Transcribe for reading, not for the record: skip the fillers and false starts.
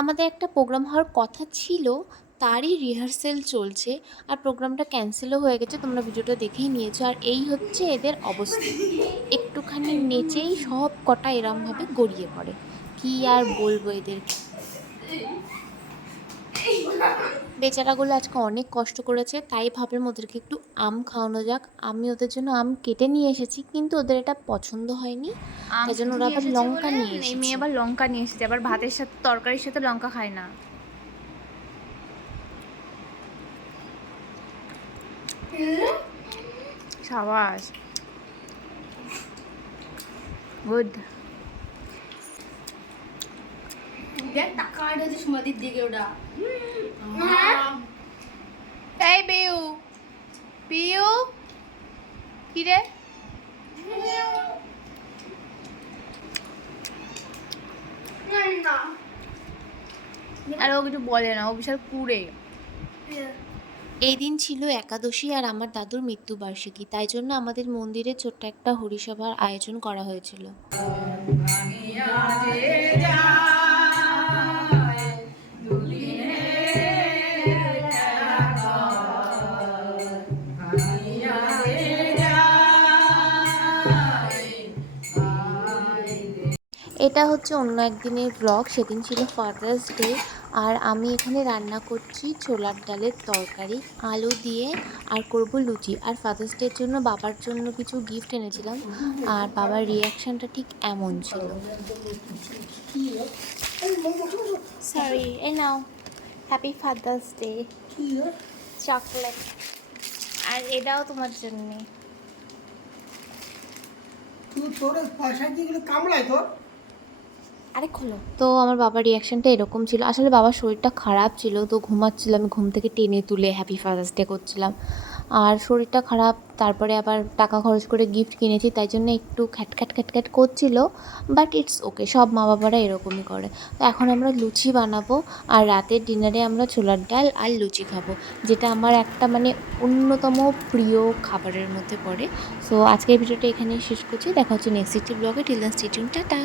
আমাদের একটা প্রোগ্রাম হওয়ার কথা ছিল, তারই রিহার্সেল চলছে আর প্রোগ্রামটা ক্যান্সেলও হয়ে গেছে। তোমরা ভিডিওটা দেখেই নিয়েছো। আর এই হচ্ছে এদের অবস্থা, একটুখানি নেচেই সব কটা এরমভাবে গড়িয়ে পড়ে। কি আর বলবো এদেরকে। বেচারাগুলো আজকে অনেক কষ্ট করেছে, তাই ভাবলাম ওদেরকে একটু আম খাওয়ানো যাক। আমি ওদের জন্য আম কেটে নিয়ে এসেছি, কিন্তু ওদের এটা পছন্দ হয়নি, আম তাই জন্য কেটে ওরা নিয়ে আবার এসেছে লঙ্কা বলে নিয়ে এই মেয়ে এসেছে। আবার লঙ্কা নিয়ে এসেছে, আবার ভাতের সাথে তরকারির সাথে লঙ্কা খায় না। সাবাস, গুড। দেখ টাকা আড়াইছে সমাধির দিকে ওটা। এই পিউ, পিউ কি রে? আর ও কিছু বলে না, ও বিশাল কুড়ে। এই দিন ছিল একাদশী আর আমার দাদুর মৃত্যুবার্ষিকী, তাই জন্য আমাদের মন্দিরে ছোট্ট একটা হরিসভার আয়োজন করা হয়েছিল। এটা হচ্ছে অন্য একদিনের ব্লগ। সেদিন ছিল ফাদার্স ডে, আর আমি এখানে রান্না করছি ছোলার ডালের তরকারি আলু দিয়ে, আর করব লুচি। আর ফাদার্স ডের জন্য বাবার জন্য কিছু গিফট এনেছিলাম, আর বাবার রিয়াকশানটা ঠিক এমন ছিল। সরি, এই নাও, হ্যাপি ফাদার্স ডে চকলেট, আর এটাও তোমার জন্যে। আরে খোলো। তো আমার বাবার রিয়াকশানটা এরকম ছিল। আসলে বাবার শরীরটা খারাপ ছিল, তো ঘুমাচ্ছিল, আমি ঘুম থেকে টেনে তুলে হ্যাপি ফাদার্স ডে করছিলাম। আর শরীরটা খারাপ, তারপরে আবার টাকা খরচ করে গিফট কিনেছি, তাই জন্য একটু খ্যাটখ্যাট খ্যাটখ্যাট করছিল, বাট ইটস ওকে, সব মা বাবারা এরকমই করে। তো এখন আমরা লুচি বানাবো, আর রাতের ডিনারে আমরা ছোলার ডাল আর লুচি খাবো, যেটা আমার একটা মানে অন্যতম প্রিয় খাবারের মধ্যে পড়ে। সো আজকের ভিডিওটা এখানেই শেষ করছি। দেখা হচ্ছে নেক্সট একটি ব্লগে। Till then stay tuned, tata.